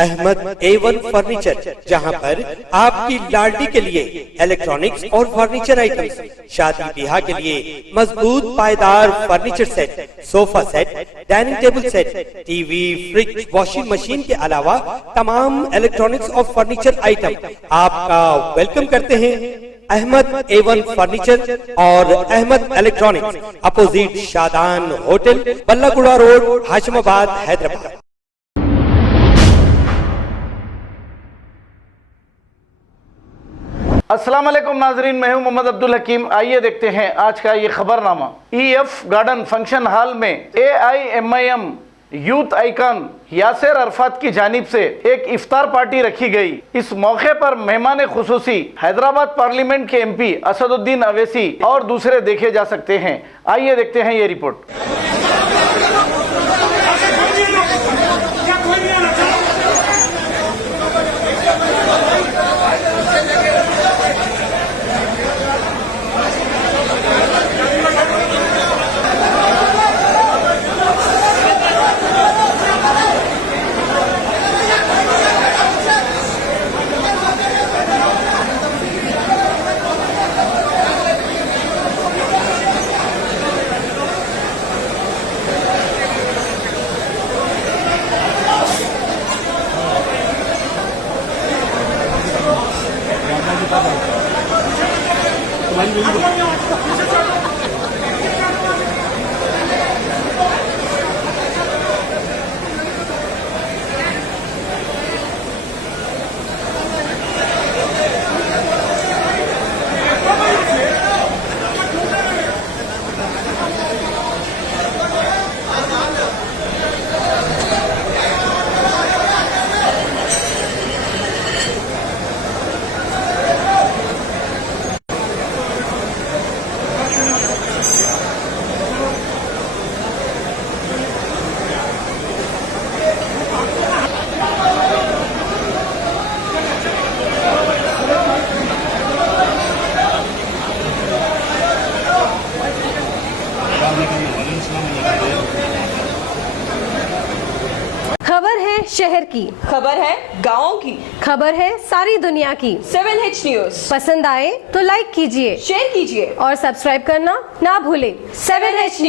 Ahmad A1 furniture, जहां पर आपकी लाडली के लिए इलेक्ट्रॉनिक्स और फर्नीचर आइटम्स, शादी ब्याह के लिए मजबूत पायदार furniture set, sofa set, dining table set, TV, fridge, washing machine के अलावा तमाम इलेक्ट्रॉनिक्स और फर्नीचर आइटम आपका वेलकम करते हैं। अहमद A1 फर्नीचर और Ahmed electronics, opposite Shadan hotel, Ballaguda road, Hashimabad, Hyderabad. अस्सलाम वालेकुम नाजरीन, मैं हूं मोहम्मद अब्दुल हकीम। आइए देखते हैं आज का ये खबरनामा। EF गार्डन फंक्शन हॉल में AIMIM youth icon Yasir Arfat की जानिब से एक इफ्तार पार्टी रखी गई। इस मौके पर मेहमान खुसूसी हैदराबाद पार्लियामेंट के MP असदुद्दीन अवैसी और दूसरे देखे जा सकते हैं। आइए देखते हैं ये रिपोर्ट। खबर है शहर की, खबर है गाँव की, खबर है सारी दुनिया की। 7H न्यूज पसंद आए तो लाइक कीजिए, शेयर कीजिए और सब्सक्राइब करना ना भूलें। 7H news.